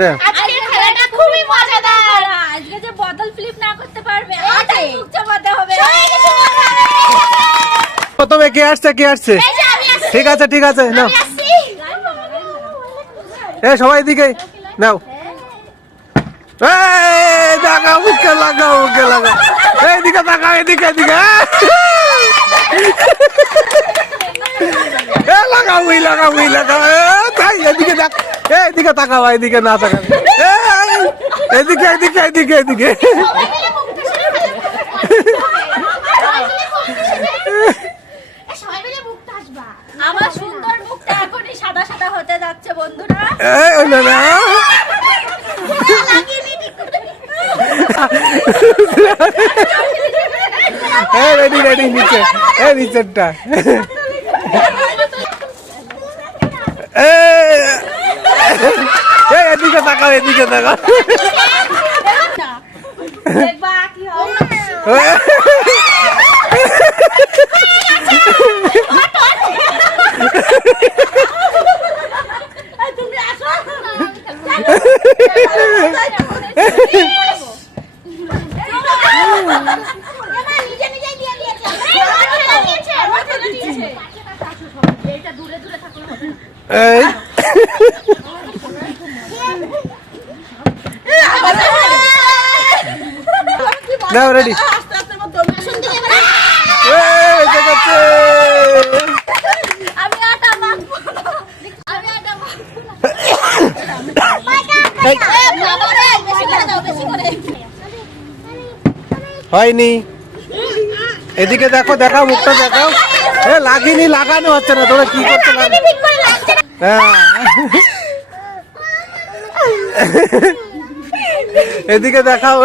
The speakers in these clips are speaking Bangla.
দে। খেলাটা খুবই মজাদার। আজকে যে বদল ফ্লিপ না করতে পারবে আটা মুখ হবে। প্রথমে কে আসছে কে আসছে? এই যে আমি আসছি। ঠিক আছে ঠিক আছে নাও। এ সবাই দিকে নাও। এই লাগাও মুখে লাগাও মুখে লাগাও। এইদিকে তাকাও এদিকে এদিকে। এ লাগাও উই লাগাও উই লাগাও। এ, তাই এদিকে দেখ। এদিকে তাকাও এদিকে না তাকাও এ, এদিকে এদিকে এদিকে এদিকে। আমার সুন্দর মুখটা এখনই সাদা হতে যাচ্ছে বন্ধুরা। রেডি রেডি নিচে। নিচেরটা এ এ, এদিকে তাকাও এদিকে তাকাও। দেখবা কি হয় তুমি আসো নিজে নিজেই দিয়ে দিয়েছে এইটা দূরে দূরে থাকলে হবে না। এই নাও রেডি দেখাচ্ছে আমি আটা মাখবো না। আমি আটা মাখবো না। এই, এ, বাবা রে, বেশি করে দাও, হয়নি। এদিকে দেখো দেখাও মুখটা দেখাও। এ লাগিনি লাগানো হচ্ছে না তোরা কি করতে। হ্যাঁ। এদিকে দেখাও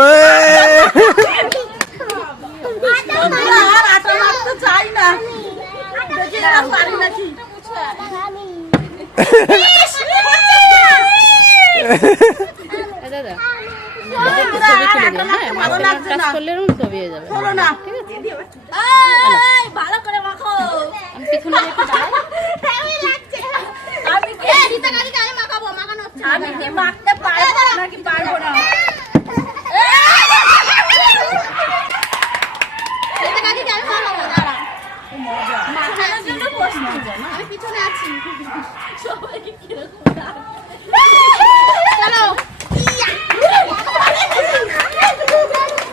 দাদা ছবি তুলে দিও হ্যাঁ মাঝখানে করলে এরকম ছবি হয়ে যাবে এই, ভালো করে মাখো আমি পিছনে আমি মাখাবো মাখানো আমি সবাইকে কিরকম লাগছে? চলো ইয়া!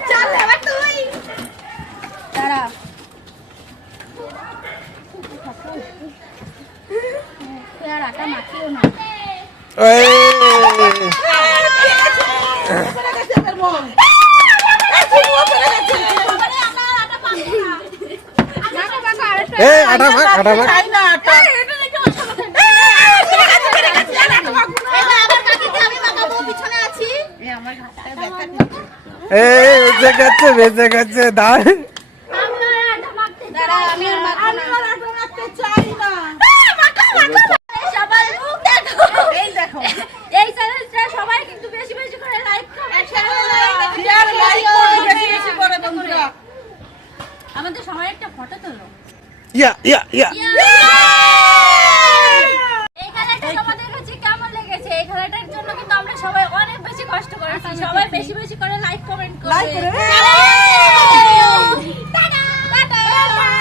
চল এবার তুই দাঁড়া তুই আর আটা মাখিও না এই। এ আটা মাখ আটা মাখ বেঁচে গেছে বেঁচে গেছে দাঁড় আমাদের সবাই একটা photo yeah yeah. Yeah. Like comment করবে টাটা টাটা